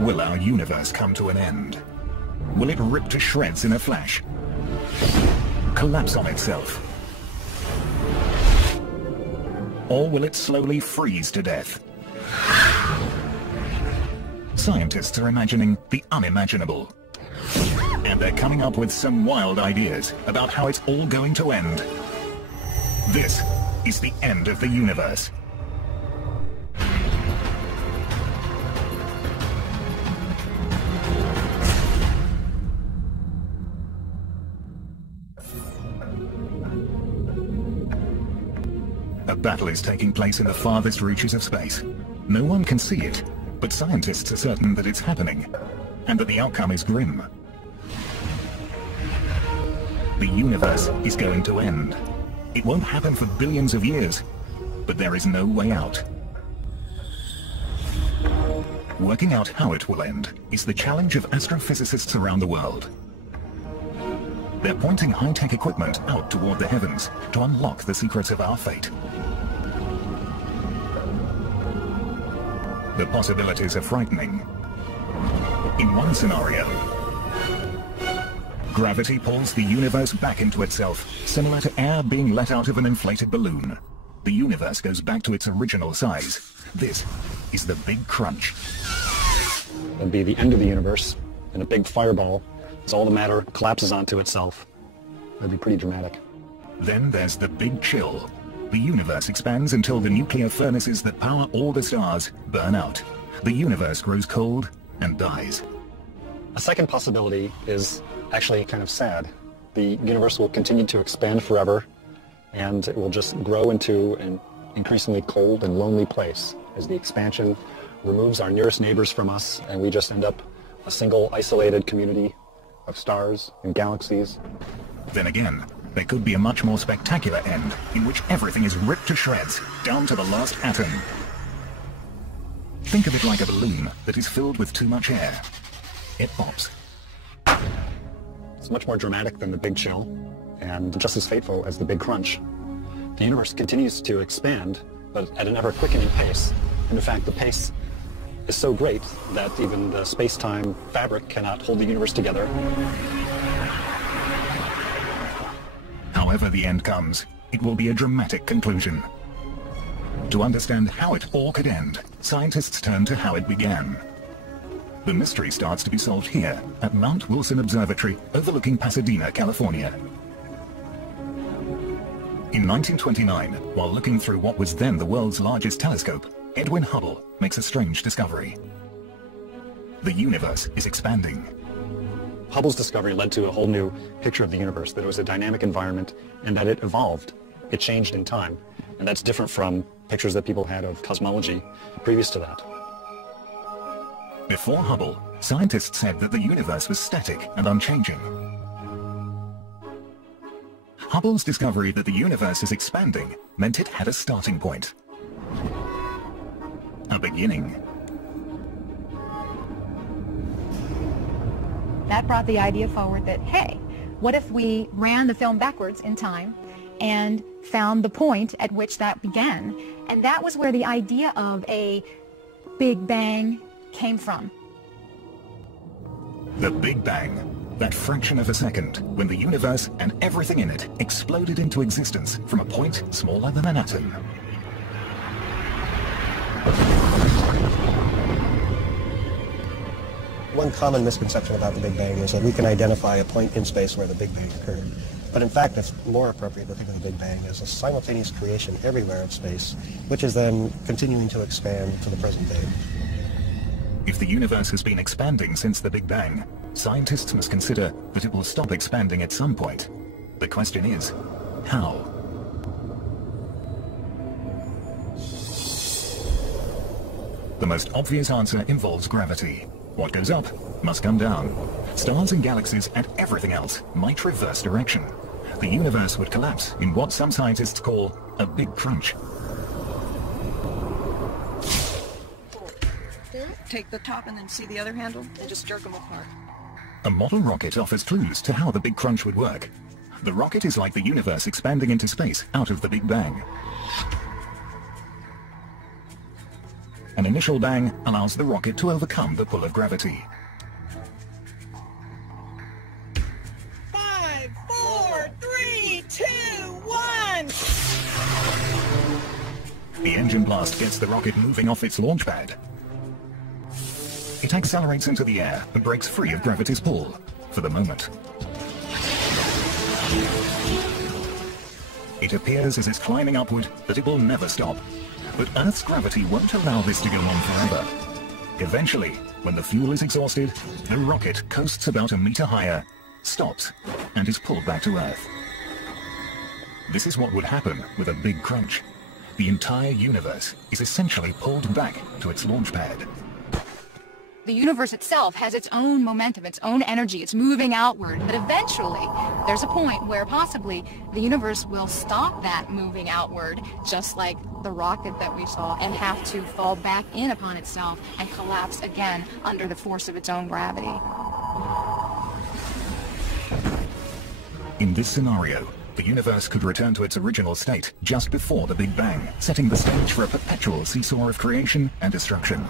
Will our universe come to an end? Will it rip to shreds in a flash? Collapse on itself? Or will it slowly freeze to death? Scientists are imagining the unimaginable. And they're coming up with some wild ideas about how it's all going to end. This is the end of the universe. A battle is taking place in the farthest reaches of space. No one can see it, but scientists are certain that it's happening, and that the outcome is grim. The universe is going to end. It won't happen for billions of years, but there is no way out. Working out how it will end is the challenge of astrophysicists around the world. They're pointing high-tech equipment out toward the heavens to unlock the secrets of our fate. The possibilities are frightening. In one scenario, gravity pulls the universe back into itself, similar to air being let out of an inflated balloon. The universe goes back to its original size. This is the Big Crunch. It'd be the end of the universe in a big fireball as all the matter collapses onto itself. That'd be pretty dramatic. Then there's the Big Chill. The universe expands until the nuclear furnaces that power all the stars burn out. The universe grows cold and dies. A second possibility is actually kind of sad. The universe will continue to expand forever, and it will just grow into an increasingly cold and lonely place as the expansion removes our nearest neighbors from us, and we just end up a single isolated community of stars and galaxies. Then again, there could be a much more spectacular end, in which everything is ripped to shreds, down to the last atom. Think of it like a balloon that is filled with too much air. It pops. It's much more dramatic than the Big Chill, and just as fateful as the Big Crunch. The universe continues to expand, but at an ever-quickening pace. And in fact, the pace is so great that even the space-time fabric cannot hold the universe together. However the end comes, it will be a dramatic conclusion. To understand how it all could end, scientists turn to how it began. The mystery starts to be solved here, at Mount Wilson Observatory, overlooking Pasadena, California. In 1929, while looking through what was then the world's largest telescope, Edwin Hubble makes a strange discovery. The universe is expanding. Hubble's discovery led to a whole new picture of the universe, that it was a dynamic environment and that it evolved. It changed in time. And that's different from pictures that people had of cosmology previous to that. Before Hubble, scientists said that the universe was static and unchanging. Hubble's discovery that the universe is expanding meant it had a starting point. A beginning. That brought the idea forward that, hey, what if we ran the film backwards in time and found the point at which that began? And that was where the idea of a Big Bang came from. The Big Bang, that fraction of a second when the universe and everything in it exploded into existence from a point smaller than an atom. One common misconception about the Big Bang is that we can identify a point in space where the Big Bang occurred. But in fact, it's more appropriate to think of the Big Bang as a simultaneous creation everywhere of space, which is then continuing to expand to the present day. If the universe has been expanding since the Big Bang, scientists must consider that it will stop expanding at some point. The question is, how? The most obvious answer involves gravity. What goes up must come down. Stars and galaxies and everything else might reverse direction. The universe would collapse in what some scientists call a Big Crunch. Take the top and then see the other handle and just jerk them apart. A model rocket offers clues to how the Big Crunch would work. The rocket is like the universe expanding into space out of the Big Bang. An initial bang allows the rocket to overcome the pull of gravity. 5, 4, 3, 2, 1. The engine blast gets the rocket moving off its launch pad. It accelerates into the air and breaks free of gravity's pull, for the moment. It appears as it's climbing upward that it will never stop. But Earth's gravity won't allow this to go on forever. Eventually, when the fuel is exhausted, the rocket coasts about a meter higher, stops, and is pulled back to Earth. This is what would happen with a big crunch. The entire universe is essentially pulled back to its launch pad. The universe itself has its own momentum, its own energy. It's moving outward. But eventually, there's a point where possibly the universe will stop that moving outward, just like the rocket that we saw, and have to fall back in upon itself and collapse again under the force of its own gravity. In this scenario, the universe could return to its original state just before the Big Bang, setting the stage for a perpetual seesaw of creation and destruction.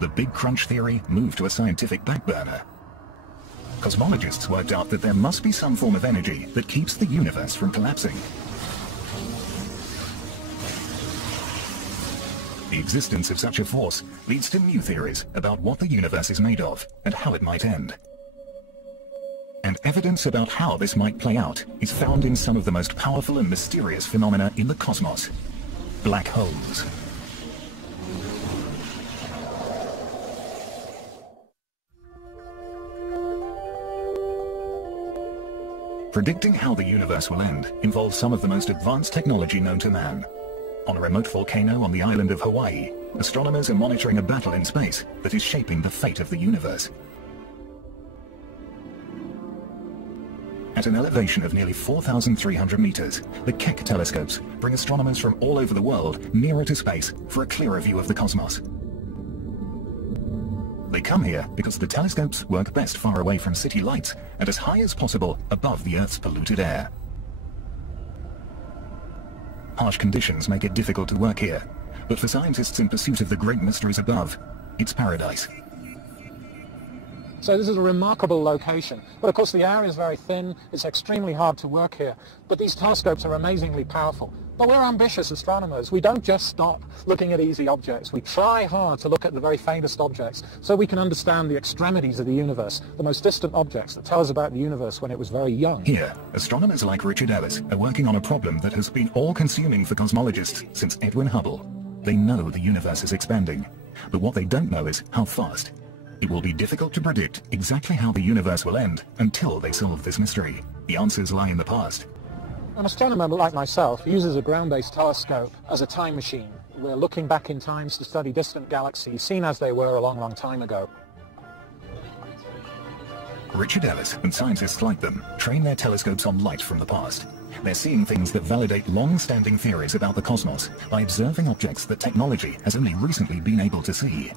The Big Crunch theory moved to a scientific backburner. Cosmologists worked out that there must be some form of energy that keeps the universe from collapsing. The existence of such a force leads to new theories about what the universe is made of and how it might end. And evidence about how this might play out is found in some of the most powerful and mysterious phenomena in the cosmos: black holes. Predicting how the universe will end involves some of the most advanced technology known to man. On a remote volcano on the island of Hawaii, astronomers are monitoring a battle in space that is shaping the fate of the universe. At an elevation of nearly 4,300 meters, the Keck telescopes bring astronomers from all over the world nearer to space for a clearer view of the cosmos. They come here because the telescopes work best far away from city lights and as high as possible above the Earth's polluted air. Harsh conditions make it difficult to work here, but for scientists in pursuit of the great mysteries above, it's paradise. So this is a remarkable location, but of course the air is very thin, it's extremely hard to work here, but these telescopes are amazingly powerful. But we're ambitious astronomers. We don't just stop looking at easy objects. We try hard to look at the very faintest objects so we can understand the extremities of the universe, the most distant objects that tell us about the universe when it was very young. Here, astronomers like Richard Ellis are working on a problem that has been all-consuming for cosmologists since Edwin Hubble. They know the universe is expanding, but what they don't know is how fast. It will be difficult to predict exactly how the universe will end until they solve this mystery. The answers lie in the past. An astronomer like myself uses a ground-based telescope as a time machine. We're looking back in time to study distant galaxies, seen as they were a long, long time ago. Richard Ellis and scientists like them train their telescopes on light from the past. They're seeing things that validate long-standing theories about the cosmos by observing objects that technology has only recently been able to see.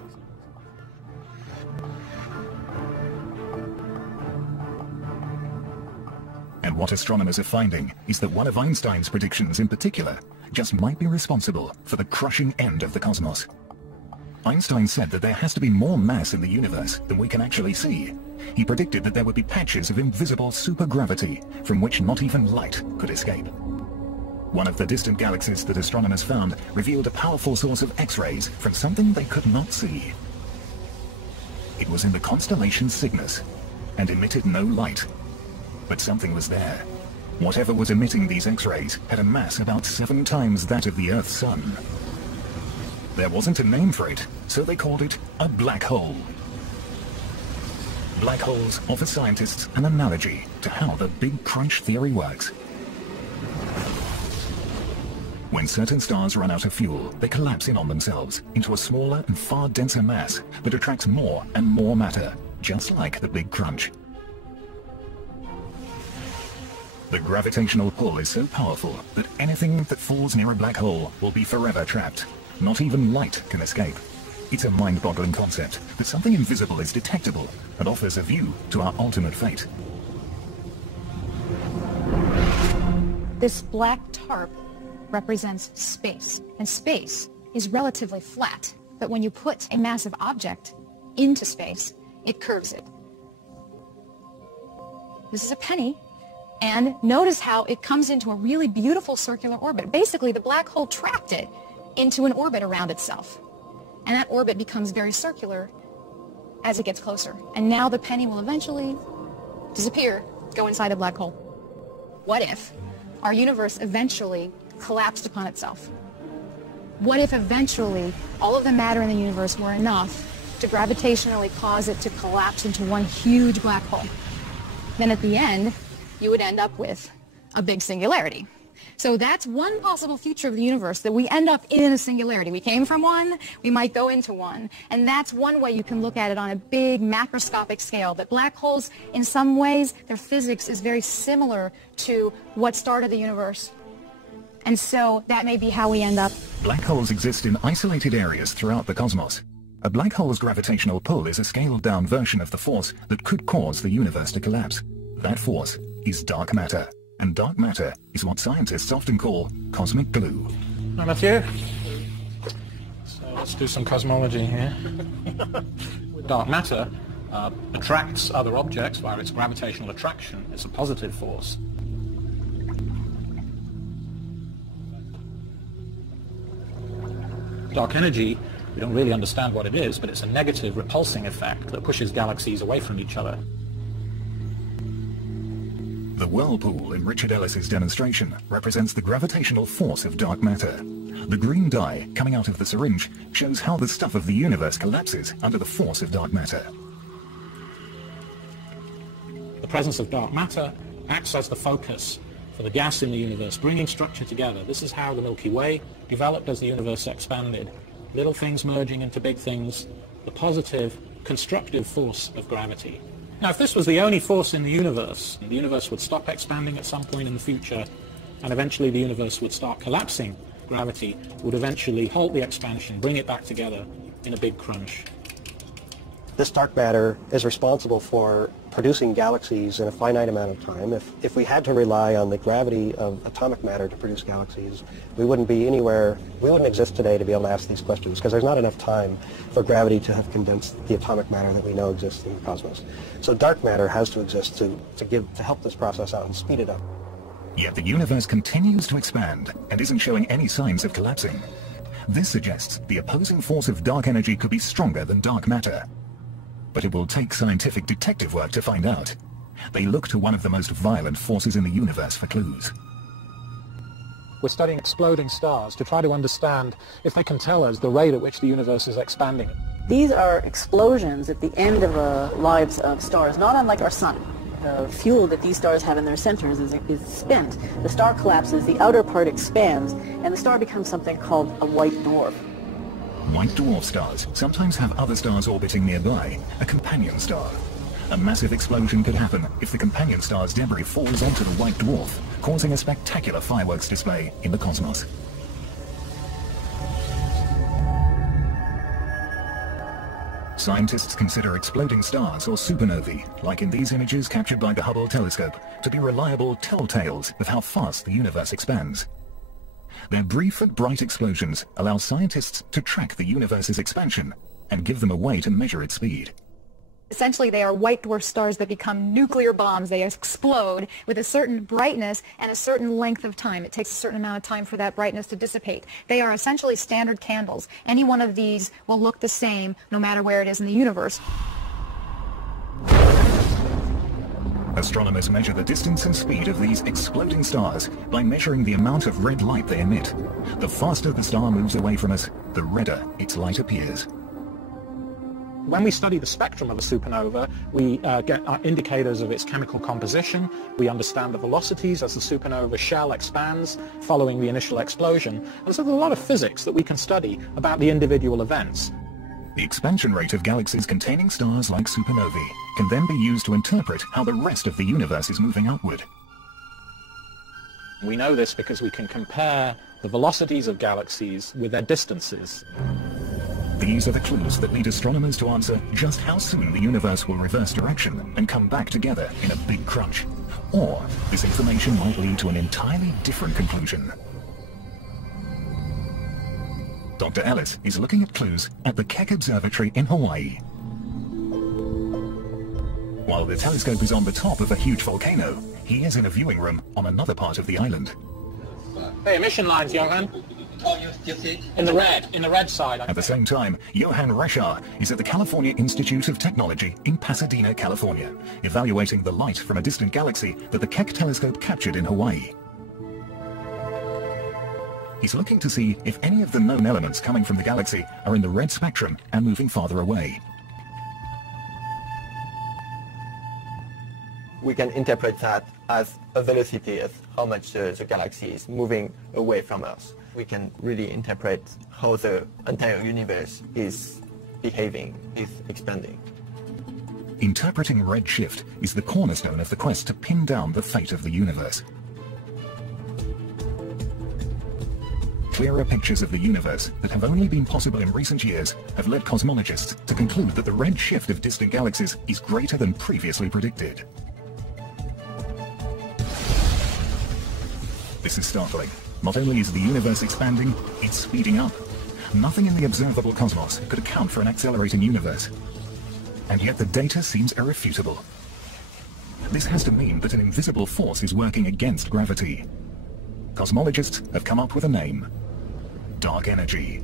And what astronomers are finding is that one of Einstein's predictions in particular just might be responsible for the crushing end of the cosmos. Einstein said that there has to be more mass in the universe than we can actually see. He predicted that there would be patches of invisible supergravity from which not even light could escape. One of the distant galaxies that astronomers found revealed a powerful source of X-rays from something they could not see. It was in the constellation Cygnus and emitted no light. But something was there. Whatever was emitting these X-rays had a mass about 7 times that of the Earth's sun. There wasn't a name for it, so they called it a black hole. Black holes offer scientists an analogy to how the Big Crunch theory works. When certain stars run out of fuel, they collapse in on themselves into a smaller and far denser mass that attracts more and more matter, just like the Big Crunch. The gravitational pull is so powerful that anything that falls near a black hole will be forever trapped. Not even light can escape. It's a mind-boggling concept that something invisible is detectable and offers a view to our ultimate fate. This black tarp represents space, and space is relatively flat, but when you put a massive object into space, it curves it. This is a penny, and notice how it comes into a really beautiful circular orbit. Basically, the black hole trapped it into an orbit around itself, and that orbit becomes very circular as it gets closer. And now the penny will eventually disappear, go inside a black hole. What if our universe eventually collapsed upon itself? What if eventually all of the matter in the universe were enough to gravitationally cause it to collapse into one huge black hole? Then at the end, you would end up with a big singularity. So that's one possible future of the universe, that we end up in a singularity. We came from one, we might go into one. And that's one way you can look at it on a big macroscopic scale, that black holes, in some ways, their physics is very similar to what started the universe. And so that may be how we end up. Black holes exist in isolated areas throughout the cosmos. A black hole's gravitational pull is a scaled-down version of the force that could cause the universe to collapse. That force is dark matter. And dark matter is what scientists often call cosmic glue. Hi, Matthew. So let's do some cosmology here. Dark matter attracts other objects via its gravitational attraction. It's a positive force. Dark energy, we don't really understand what it is, but it's a negative repulsing effect that pushes galaxies away from each other. The whirlpool in Richard Ellis's demonstration represents the gravitational force of dark matter. The green dye coming out of the syringe shows how the stuff of the universe collapses under the force of dark matter. The presence of dark matter acts as the focus for the gas in the universe, bringing structure together. This is how the Milky Way developed as the universe expanded. Little things merging into big things, the positive, constructive force of gravity. Now, if this was the only force in the universe would stop expanding at some point in the future, and eventually the universe would start collapsing. Gravity would eventually halt the expansion, bring it back together in a big crunch. This dark matter is responsible for producing galaxies in a finite amount of time. If we had to rely on the gravity of atomic matter to produce galaxies, we wouldn't exist today to be able to ask these questions, because there's not enough time for gravity to have condensed the atomic matter that we know exists in the cosmos. So dark matter has to exist to help this process out and speed it up. Yet the universe continues to expand and isn't showing any signs of collapsing. This suggests the opposing force of dark energy could be stronger than dark matter. But it will take scientific detective work to find out. They look to one of the most violent forces in the universe for clues. We're studying exploding stars to try to understand if they can tell us the rate at which the universe is expanding. These are explosions at the end of the lives of stars, not unlike our sun. The fuel that these stars have in their centers is spent. The star collapses, the outer part expands, and the star becomes something called a white dwarf. White dwarf stars sometimes have other stars orbiting nearby, a companion star. A massive explosion could happen if the companion star's debris falls onto the white dwarf, causing a spectacular fireworks display in the cosmos. Scientists consider exploding stars, or supernovae, like in these images captured by the Hubble telescope, to be reliable telltales of how fast the universe expands. Their brief and bright explosions allow scientists to track the universe's expansion and give them a way to measure its speed. Essentially, they are white dwarf stars that become nuclear bombs. They explode with a certain brightness and a certain length of time. It takes a certain amount of time for that brightness to dissipate. They are essentially standard candles. Any one of these will look the same no matter where it is in the universe. Astronomers measure the distance and speed of these exploding stars by measuring the amount of red light they emit. The faster the star moves away from us, the redder its light appears. When we study the spectrum of a supernova, we get indicators of its chemical composition. We understand the velocities as the supernova shell expands following the initial explosion. And so there's a lot of physics that we can study about the individual events. The expansion rate of galaxies containing stars like supernovae can then be used to interpret how the rest of the universe is moving outward. We know this because we can compare the velocities of galaxies with their distances. These are the clues that lead astronomers to answer just how soon the universe will reverse direction and come back together in a big crunch. Or this information might lead to an entirely different conclusion. Dr. Ellis is looking at clues at the Keck Observatory in Hawaii. While the telescope is on the top of a huge volcano, he is in a viewing room on another part of the island. Hey, emission lines, Johan. Oh, you see? In the red side. At the same time, Johan Reschar is at the California Institute of Technology in Pasadena, California, evaluating the light from a distant galaxy that the Keck telescope captured in Hawaii. He's looking to see if any of the known elements coming from the galaxy are in the red spectrum and moving farther away. We can interpret that as a velocity, as how much the galaxy is moving away from us. We can really interpret how the entire universe is behaving, is expanding. Interpreting redshift is the cornerstone of the quest to pin down the fate of the universe. Clearer pictures of the universe that have only been possible in recent years have led cosmologists to conclude that the red shift of distant galaxies is greater than previously predicted. This is startling. Not only is the universe expanding, it's speeding up. Nothing in the observable cosmos could account for an accelerating universe. And yet the data seems irrefutable. This has to mean that an invisible force is working against gravity. Cosmologists have come up with a name: dark energy.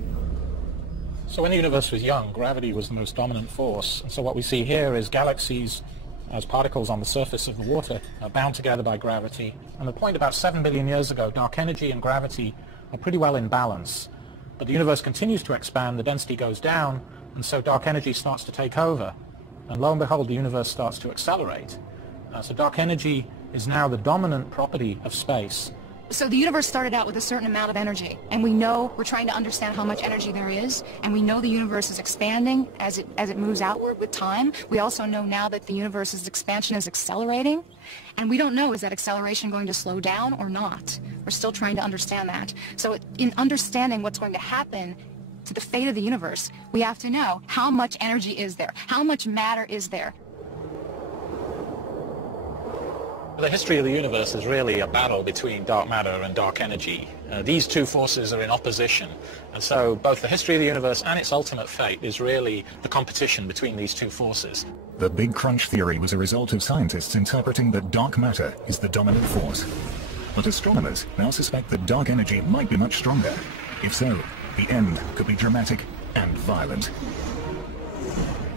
So when the universe was young, gravity was the most dominant force. And so what we see here is galaxies as particles on the surface of the water are bound together by gravity. And the point about 7 billion years ago, dark energy and gravity are pretty well in balance. But the universe continues to expand, the density goes down, and so dark energy starts to take over. And lo and behold, the universe starts to accelerate. So dark energy is now the dominant property of space. So the universe started out with a certain amount of energy, and we know, we're trying to understand how much energy there is, and we know the universe is expanding as it moves outward with time. We also know now that the universe's expansion is accelerating, and we don't know, is that acceleration going to slow down or not? We're still trying to understand that. So in understanding what's going to happen to the fate of the universe, we have to know how much energy is there, how much matter is there. The history of the universe is really a battle between dark matter and dark energy. These two forces are in opposition, and so both the history of the universe and its ultimate fate is really the competition between these two forces. The Big Crunch theory was a result of scientists interpreting that dark matter is the dominant force. But astronomers now suspect that dark energy might be much stronger. If so, the end could be dramatic and violent.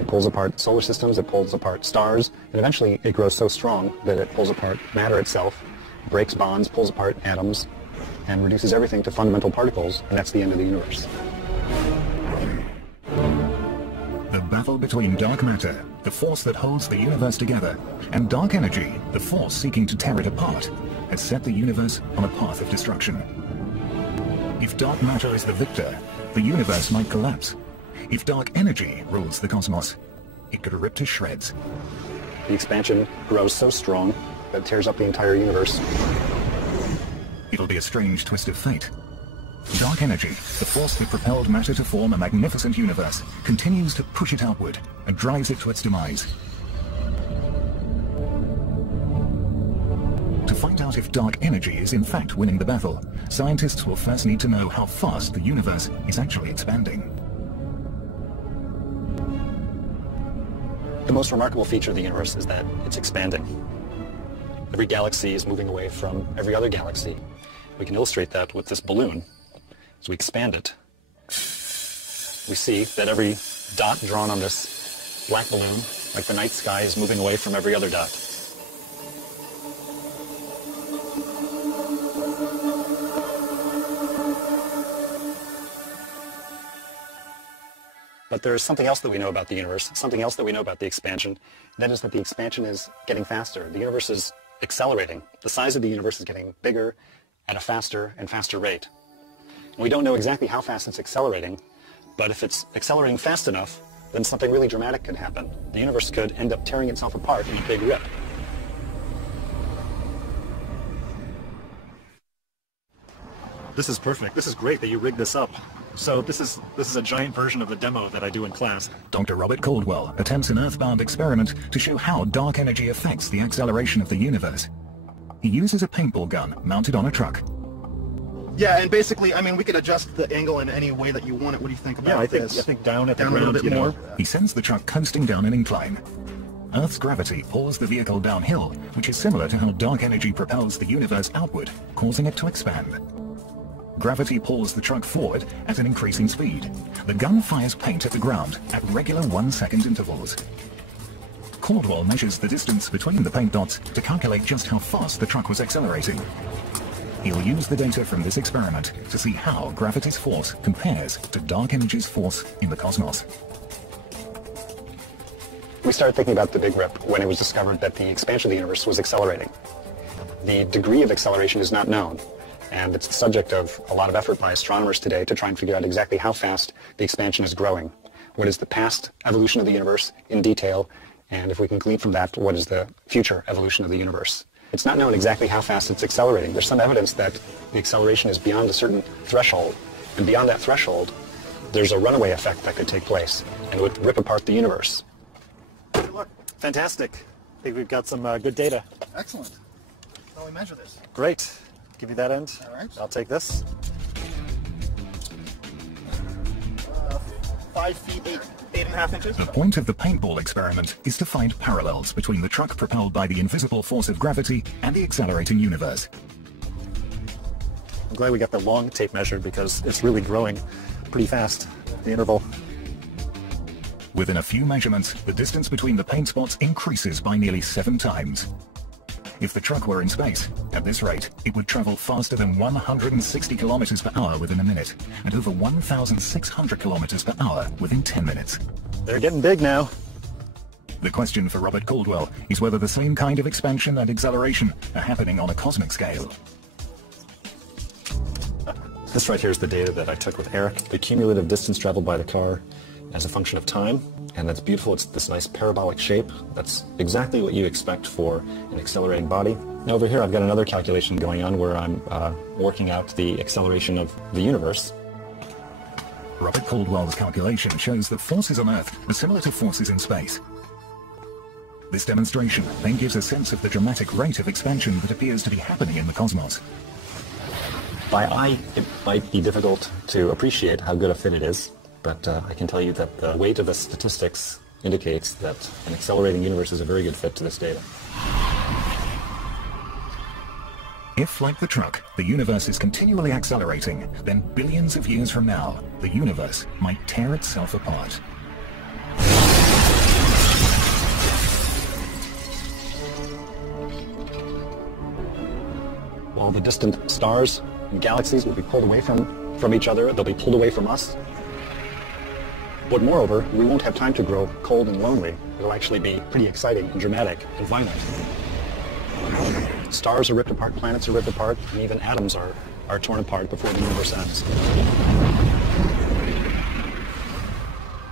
It pulls apart solar systems, it pulls apart stars, and eventually it grows so strong that it pulls apart matter itself, breaks bonds, pulls apart atoms, and reduces everything to fundamental particles, and that's the end of the universe. The battle between dark matter, the force that holds the universe together, and dark energy, the force seeking to tear it apart, has set the universe on a path of destruction. If dark matter is the victor, the universe might collapse. If dark energy rules the cosmos, it could rip to shreds. The expansion grows so strong that it tears up the entire universe. It'll be a strange twist of fate. Dark energy, the force that propelled matter to form a magnificent universe, continues to push it outward and drives it to its demise. To find out if dark energy is in fact winning the battle, scientists will first need to know how fast the universe is actually expanding. The most remarkable feature of the universe is that it's expanding. Every galaxy is moving away from every other galaxy. We can illustrate that with this balloon. As we expand it, we see that every dot drawn on this black balloon, like the night sky, is moving away from every other dot. But there's something else that we know about the universe, something else that we know about the expansion, and that is that the expansion is getting faster. The universe is accelerating. The size of the universe is getting bigger at a faster and faster rate. And we don't know exactly how fast it's accelerating, but if it's accelerating fast enough, then something really dramatic could happen. The universe could end up tearing itself apart in a big rip. This is perfect. This is great that you rigged this up. So this is a giant version of the demo that I do in class. Dr. Robert Caldwell attempts an earthbound experiment to show how dark energy affects the acceleration of the universe. He uses a paintball gun mounted on a truck. Yeah, and basically, I mean, we could adjust the angle in any way that you want it. What do you think about this? I think down at the Down a little ground, bit you know. more. He sends the truck coasting down an incline. Earth's gravity pulls the vehicle downhill, which is similar to how dark energy propels the universe outward, causing it to expand. Gravity pulls the truck forward at an increasing speed. The gun fires paint at the ground at regular 1-second intervals. Caldwell measures the distance between the paint dots to calculate just how fast the truck was accelerating. He'll use the data from this experiment to see how gravity's force compares to dark energy's force in the cosmos. We started thinking about the Big Rip when it was discovered that the expansion of the universe was accelerating. The degree of acceleration is not known, and it's the subject of a lot of effort by astronomers today to try and figure out exactly how fast the expansion is growing. What is the past evolution of the universe in detail, and if we can glean from that, what is the future evolution of the universe? It's not known exactly how fast it's accelerating. There's some evidence that the acceleration is beyond a certain threshold, and beyond that threshold, there's a runaway effect that could take place, and it would rip apart the universe. Look, Fantastic. I think we've got some good data. excellent. How we measure this? Great. Give you that end. All right. I'll take this. 5 feet, 8.5 inches. The point of the paintball experiment is to find parallels between the truck propelled by the invisible force of gravity and the accelerating universe. I'm glad we got the long tape measured because it's really growing pretty fast, the interval. Within a few measurements, the distance between the paint spots increases by nearly 7 times. If the truck were in space, at this rate, it would travel faster than 160 kilometers per hour within a minute, and over 1,600 kilometers per hour within 10 minutes. They're getting big now. The question for Robert Caldwell is whether the same kind of expansion and acceleration are happening on a cosmic scale. This right here is the data that I took with Eric. The cumulative distance traveled by the car as a function of time, and that's beautiful. It's this nice parabolic shape. That's exactly what you expect for an accelerating body. Now over here I've got another calculation going on where I'm working out the acceleration of the universe. Robert Caldwell's calculation shows that forces on Earth are similar to forces in space. This demonstration then gives a sense of the dramatic rate of expansion that appears to be happening in the cosmos. By eye, it might be difficult to appreciate how good a fit it is, but I can tell you that the weight of the statistics indicates that an accelerating universe is a very good fit to this data. If, like the truck, the universe is continually accelerating, then billions of years from now, the universe might tear itself apart. While the distant stars and galaxies will be pulled away from each other, they'll be pulled away from us. But moreover, we won't have time to grow cold and lonely. It'll actually be pretty exciting and dramatic and violent. Stars are ripped apart, planets are ripped apart, and even atoms are torn apart before the universe ends.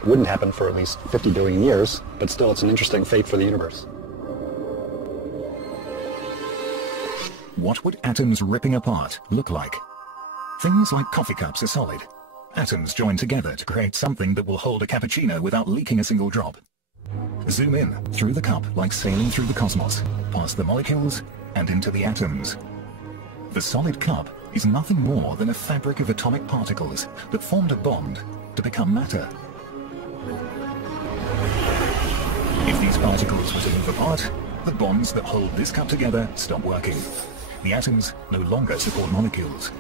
It wouldn't happen for at least 50 billion years, but still it's an interesting fate for the universe. What would atoms ripping apart look like? Things like coffee cups are solid. Atoms join together to create something that will hold a cappuccino without leaking a single drop. Zoom in through the cup like sailing through the cosmos, past the molecules and into the atoms. The solid cup is nothing more than a fabric of atomic particles that formed a bond to become matter. If these particles were to move apart, the bonds that hold this cup together stop working. The atoms no longer support molecules.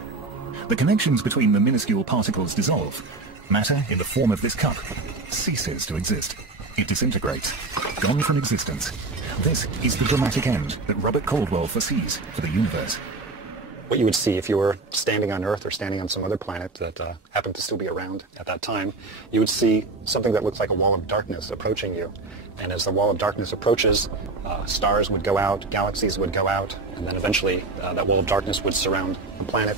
The connections between the minuscule particles dissolve. Matter in the form of this cup ceases to exist. It disintegrates, gone from existence. This is the dramatic end that Robert Caldwell foresees for the universe. What you would see if you were standing on Earth or standing on some other planet that happened to still be around at that time, you would see something that looks like a wall of darkness approaching you. And as the wall of darkness approaches, stars would go out, galaxies would go out, and then eventually that wall of darkness would surround the planet.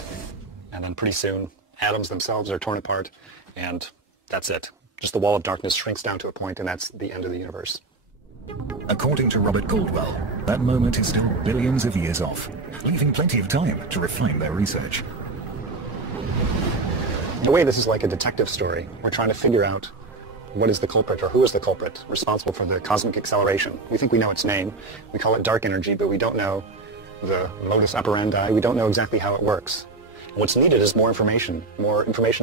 And then pretty soon, atoms themselves are torn apart, and that's it. Just the wall of darkness shrinks down to a point, and that's the end of the universe. According to Robert Caldwell, that moment is still billions of years off, leaving plenty of time to refine their research. In a way, this is like a detective story. We're trying to figure out what is the culprit, or who is the culprit responsible for the cosmic acceleration. We think we know its name. We call it dark energy, but we don't know the modus operandi. We don't know exactly how it works. What's needed is more information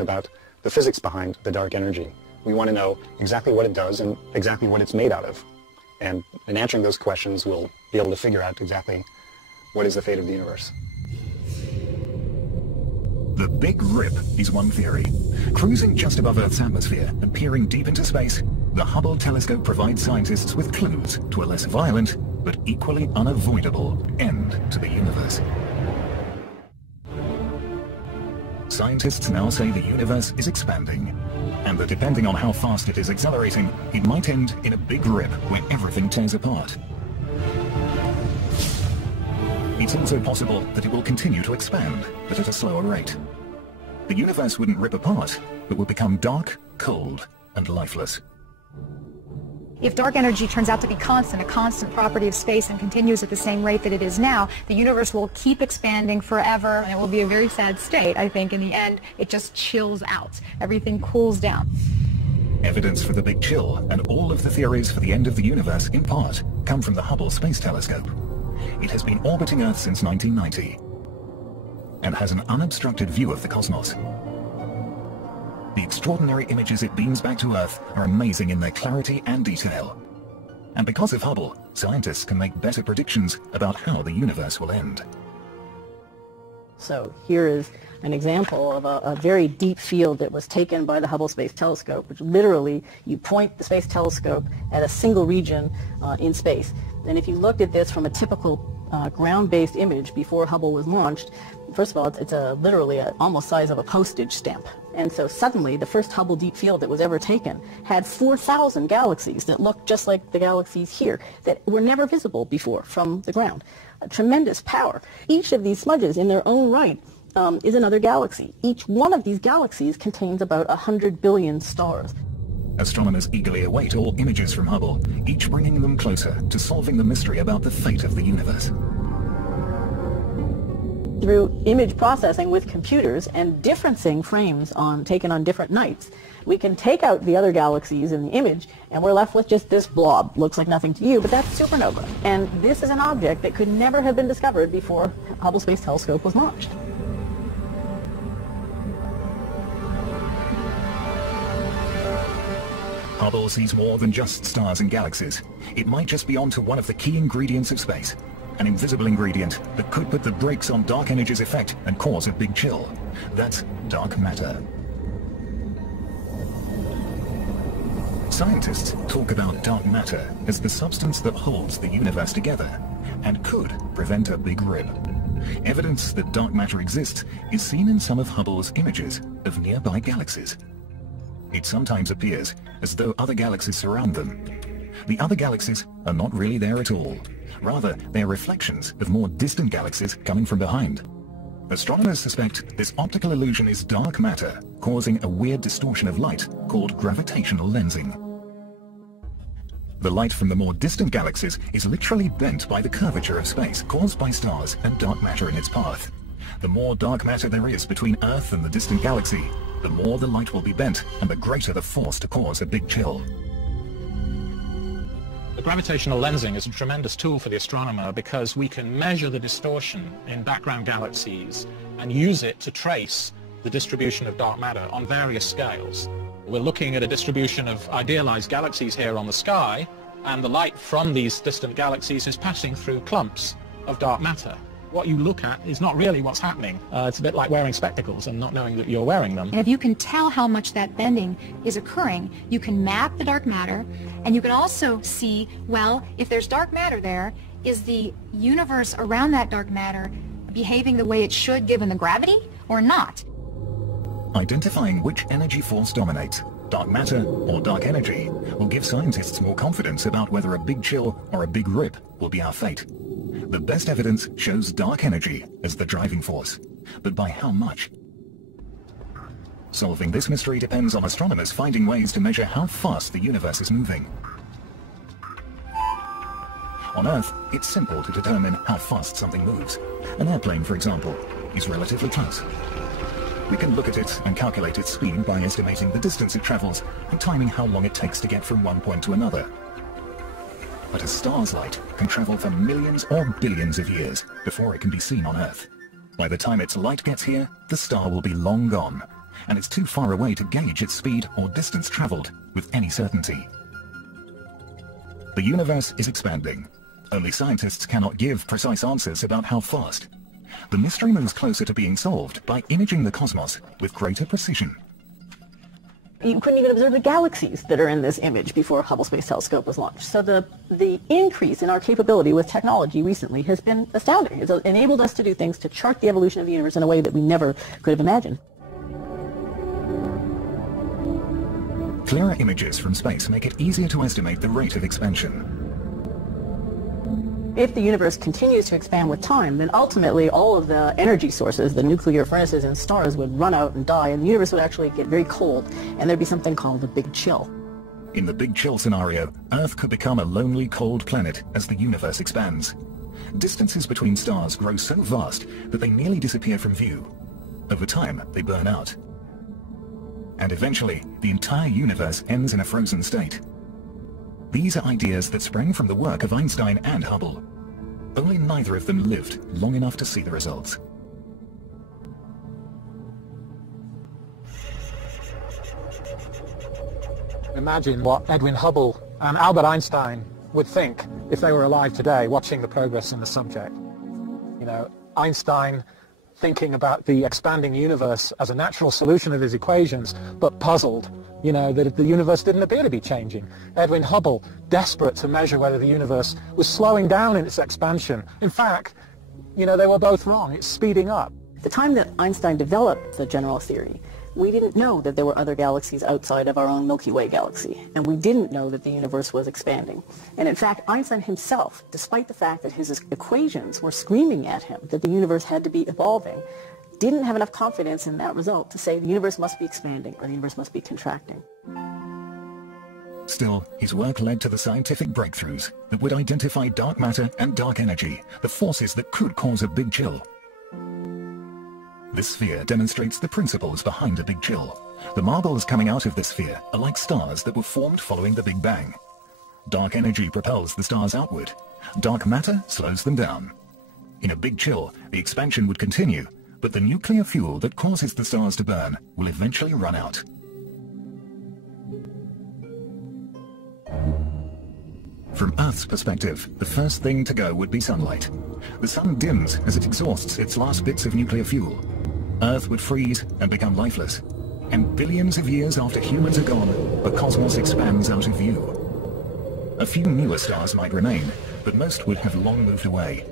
about the physics behind the dark energy. We want to know exactly what it does and exactly what it's made out of. And in answering those questions, we'll be able to figure out exactly what is the fate of the universe. The Big Rip is one theory. Cruising just above Earth's atmosphere and peering deep into space, the Hubble telescope provides scientists with clues to a less violent, but equally unavoidable end to the universe. Scientists now say the universe is expanding, and that depending on how fast it is accelerating, it might end in a big rip where everything tears apart. It's also possible that it will continue to expand, but at a slower rate. The universe wouldn't rip apart, but would become dark, cold, and lifeless. If dark energy turns out to be constant, a constant property of space, and continues at the same rate that it is now, the universe will keep expanding forever, and it will be a very sad state. I think in the end, it just chills out. Everything cools down. Evidence for the Big Chill and all of the theories for the end of the universe, in part, come from the Hubble Space Telescope. It has been orbiting Earth since 1990 and has an unobstructed view of the cosmos. The extraordinary images it beams back to Earth are amazing in their clarity and detail. And because of Hubble, scientists can make better predictions about how the universe will end. So here is an example of a very deep field that was taken by the Hubble Space Telescope, which literally you point the space telescope at a single region in space. And if you looked at this from a typical ground-based image before Hubble was launched, first of all, it's literally almost size of a postage stamp. And so suddenly, the first Hubble Deep Field that was ever taken had 4,000 galaxies that looked just like the galaxies here that were never visible before from the ground. A tremendous power. Each of these smudges in their own right is another galaxy. Each one of these galaxies contains about 100 billion stars. Astronomers eagerly await all images from Hubble, each bringing them closer to solving the mystery about the fate of the universe. Through image processing with computers and differencing frames taken on different nights, we can take out the other galaxies in the image, and we're left with just this blob. Looks like nothing to you, but that's supernova. And this is an object that could never have been discovered before Hubble Space Telescope was launched. Hubble sees more than just stars and galaxies. It might just be onto one of the key ingredients of space. An invisible ingredient that could put the brakes on dark energy's effect and cause a big chill. That's dark matter. Scientists talk about dark matter as the substance that holds the universe together and could prevent a big rip. Evidence that dark matter exists is seen in some of Hubble's images of nearby galaxies. It sometimes appears as though other galaxies surround them. The other galaxies are not really there at all. Rather, they are reflections of more distant galaxies coming from behind. Astronomers suspect this optical illusion is dark matter, causing a weird distortion of light called gravitational lensing. The light from the more distant galaxies is literally bent by the curvature of space caused by stars and dark matter in its path. The more dark matter there is between Earth and the distant galaxy, the more the light will be bent and the greater the force to cause a big chill. The gravitational lensing is a tremendous tool for the astronomer because we can measure the distortion in background galaxies and use it to trace the distribution of dark matter on various scales. We're looking at a distribution of idealized galaxies here on the sky, and the light from these distant galaxies is passing through clumps of dark matter. What you look at is not really what's happening. It's a bit like wearing spectacles and not knowing that you're wearing them. And if you can tell how much that bending is occurring, you can map the dark matter, and you can also see, well, if there's dark matter there, is the universe around that dark matter behaving the way it should given the gravity or not? Identifying which energy force dominates, dark matter or dark energy, will give scientists more confidence about whether a big chill or a big rip will be our fate. The best evidence shows dark energy as the driving force, but by how much? Solving this mystery depends on astronomers finding ways to measure how fast the universe is moving. On Earth, it's simple to determine how fast something moves. An airplane, for example, is relatively close. We can look at it and calculate its speed by estimating the distance it travels and timing how long it takes to get from one point to another. But a star's light can travel for millions or billions of years before it can be seen on Earth. By the time its light gets here, the star will be long gone, and it's too far away to gauge its speed or distance traveled with any certainty. The universe is expanding. Only scientists cannot give precise answers about how fast. The mystery moves closer to being solved by imaging the cosmos with greater precision. You couldn't even observe the galaxies that are in this image before Hubble Space Telescope was launched. So the increase in our capability with technology recently has been astounding. It's enabled us to do things to chart the evolution of the universe in a way that we never could have imagined. Clearer images from space make it easier to estimate the rate of expansion. If the universe continues to expand with time, then ultimately all of the energy sources, the nuclear furnaces and stars, would run out and die, and the universe would actually get very cold, and there'd be something called the Big Chill. In the Big Chill scenario, Earth could become a lonely, cold planet as the universe expands. Distances between stars grow so vast that they nearly disappear from view. Over time, they burn out. And eventually, the entire universe ends in a frozen state. These are ideas that sprang from the work of Einstein and Hubble. Only neither of them lived long enough to see the results. Imagine what Edwin Hubble and Albert Einstein would think if they were alive today watching the progress in the subject. You know, Einstein thinking about the expanding universe as a natural solution of his equations, but puzzled, you know, that the universe didn't appear to be changing. Edwin Hubble, desperate to measure whether the universe was slowing down in its expansion. In fact, you know, they were both wrong. It's speeding up. The time that Einstein developed the general theory, we didn't know that there were other galaxies outside of our own Milky Way galaxy, and we didn't know that the universe was expanding. And in fact, Einstein himself, despite the fact that his equations were screaming at him that the universe had to be evolving, didn't have enough confidence in that result to say the universe must be expanding or the universe must be contracting. Still, his work led to the scientific breakthroughs that would identify dark matter and dark energy, the forces that could cause a Big Chill. This sphere demonstrates the principles behind a Big Chill. The marbles coming out of this sphere are like stars that were formed following the Big Bang. Dark energy propels the stars outward. Dark matter slows them down. In a Big Chill, the expansion would continue, but the nuclear fuel that causes the stars to burn will eventually run out. From Earth's perspective, the first thing to go would be sunlight. The sun dims as it exhausts its last bits of nuclear fuel. Earth would freeze and become lifeless. And billions of years after humans are gone, the cosmos expands out of view. A few newer stars might remain, but most would have long moved away.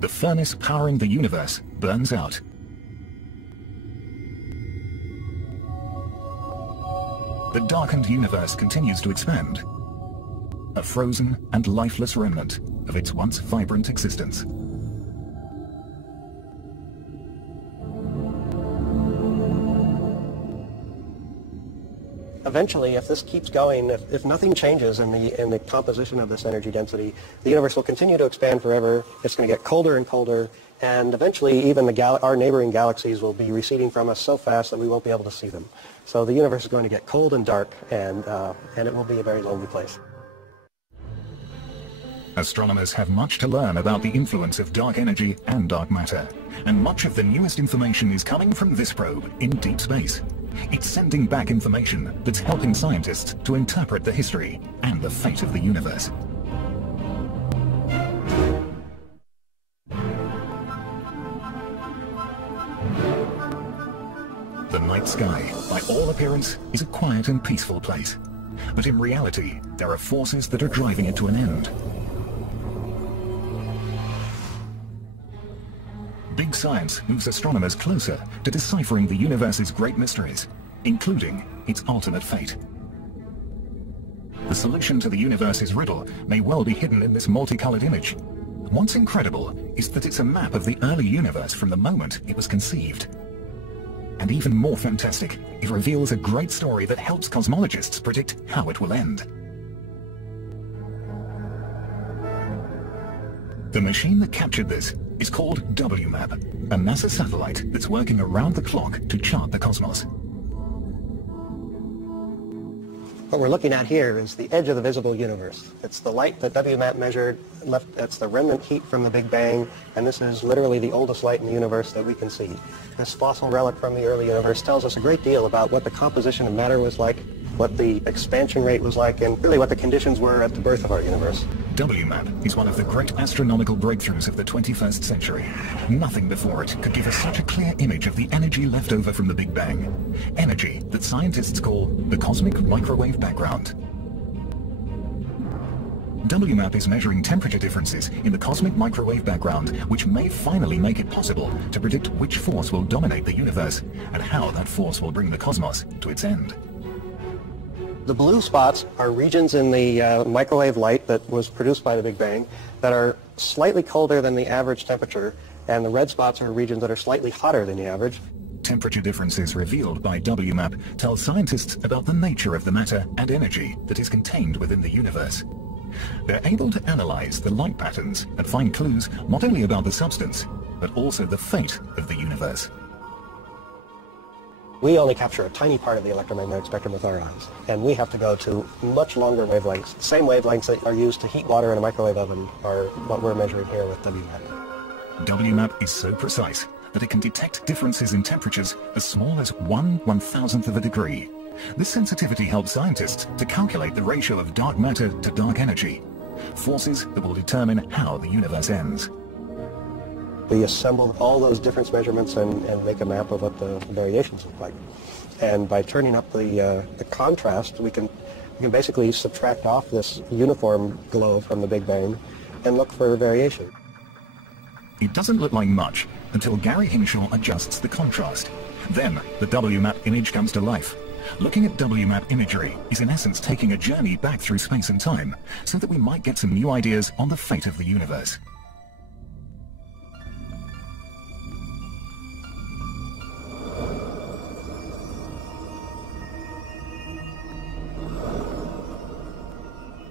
The furnace powering the universe burns out. The darkened universe continues to expand, a frozen and lifeless remnant of its once vibrant existence. Eventually, if this keeps going, if nothing changes in the composition of this energy density, the universe will continue to expand forever. It's going to get colder and colder, and eventually even our neighboring galaxies will be receding from us so fast that we won't be able to see them. So the universe is going to get cold and dark, and it will be a very lonely place. Astronomers have much to learn about the influence of dark energy and dark matter, and much of the newest information is coming from this probe in deep space. It's sending back information that's helping scientists to interpret the history and the fate of the universe. The night sky, by all appearance, is a quiet and peaceful place. But in reality, there are forces that are driving it to an end. Big science moves astronomers closer to deciphering the universe's great mysteries, including its ultimate fate. The solution to the universe's riddle may well be hidden in this multicolored image. What's incredible is that it's a map of the early universe from the moment it was conceived. And even more fantastic, it reveals a great story that helps cosmologists predict how it will end. The machine that captured this is called WMAP, a NASA satellite that's working around the clock to chart the cosmos. What we're looking at here is the edge of the visible universe. It's the light that WMAP measured, that's the remnant heat from the Big Bang, and this is literally the oldest light in the universe that we can see. This fossil relic from the early universe tells us a great deal about what the composition of matter was like, what the expansion rate was like, and really what the conditions were at the birth of our universe. WMAP is one of the great astronomical breakthroughs of the 21st century. Nothing before it could give us such a clear image of the energy left over from the Big Bang. Energy that scientists call the cosmic microwave background. WMAP is measuring temperature differences in the cosmic microwave background, which may finally make it possible to predict which force will dominate the universe and how that force will bring the cosmos to its end. The blue spots are regions in the microwave light that was produced by the Big Bang that are slightly colder than the average temperature, and the red spots are regions that are slightly hotter than the average. Temperature differences revealed by WMAP tell scientists about the nature of the matter and energy that is contained within the universe. They're able to analyze the light patterns and find clues not only about the substance, but also the fate of the universe. We only capture a tiny part of the electromagnetic spectrum with our eyes, and we have to go to much longer wavelengths. The same wavelengths that are used to heat water in a microwave oven are what we're measuring here with WMAP. WMAP is so precise that it can detect differences in temperatures as small as 1/1000th of a degree. This sensitivity helps scientists to calculate the ratio of dark matter to dark energy, forces that will determine how the universe ends. We assemble all those difference measurements and make a map of what the variations look like. And by turning up the contrast, we can basically subtract off this uniform glow from the Big Bang and look for variation. It doesn't look like much until Gary Hinshaw adjusts the contrast. Then the WMAP image comes to life. Looking at WMAP imagery is in essence taking a journey back through space and time so that we might get some new ideas on the fate of the universe.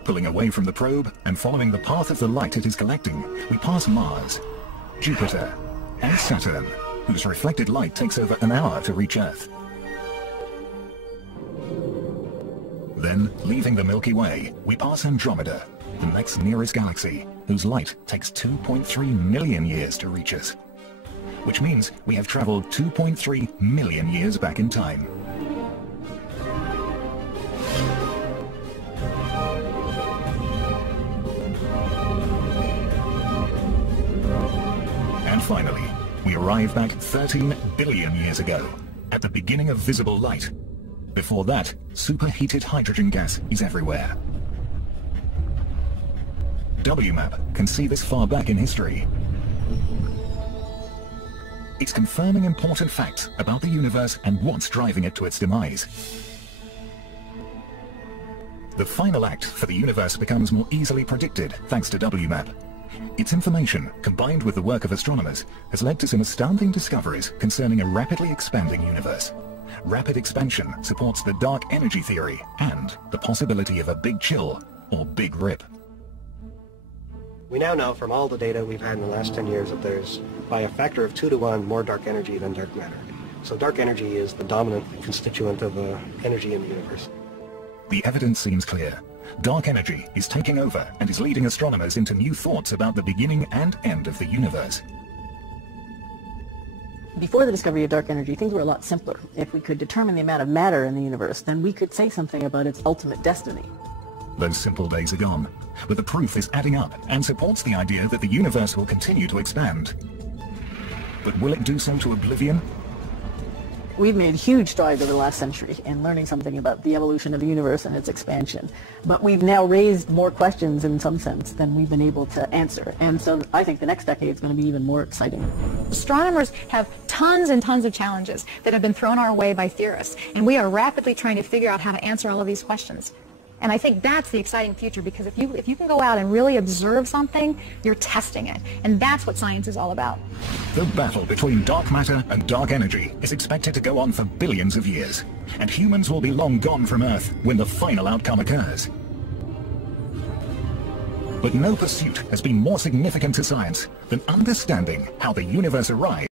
Pulling away from the probe and following the path of the light it is collecting, we pass Mars, Jupiter, and Saturn, whose reflected light takes over an hour to reach Earth. Then, leaving the Milky Way, we pass Andromeda, the next nearest galaxy, whose light takes 2.3 million years to reach us. Which means we have traveled 2.3 million years back in time. And finally, we arrive back 13 billion years ago, at the beginning of visible light. Before that, superheated hydrogen gas is everywhere. WMAP can see this far back in history. It's confirming important facts about the universe and what's driving it to its demise. The final act for the universe becomes more easily predicted thanks to WMAP. Its information, combined with the work of astronomers, has led to some astounding discoveries concerning a rapidly expanding universe. Rapid expansion supports the dark energy theory and the possibility of a big chill or big rip. We now know from all the data we've had in the last 10 years that there's, by a factor of 2 to 1, more dark energy than dark matter. So dark energy is the dominant constituent of energy in the universe. The evidence seems clear. Dark energy is taking over and is leading astronomers into new thoughts about the beginning and end of the universe. Before the discovery of dark energy, things were a lot simpler. If we could determine the amount of matter in the universe, then we could say something about its ultimate destiny. Those simple days are gone, but the proof is adding up and supports the idea that the universe will continue to expand. But will it do so to oblivion? We've made huge strides over the last century in learning something about the evolution of the universe and its expansion. But we've now raised more questions in some sense than we've been able to answer. And so I think the next decade is going to be even more exciting. Astronomers have tons and tons of challenges that have been thrown our way by theorists, and we are rapidly trying to figure out how to answer all of these questions. And I think that's the exciting future, because if you can go out and really observe something, you're testing it. And that's what science is all about. The battle between dark matter and dark energy is expected to go on for billions of years, and humans will be long gone from Earth when the final outcome occurs. But no pursuit has been more significant to science than understanding how the universe arrived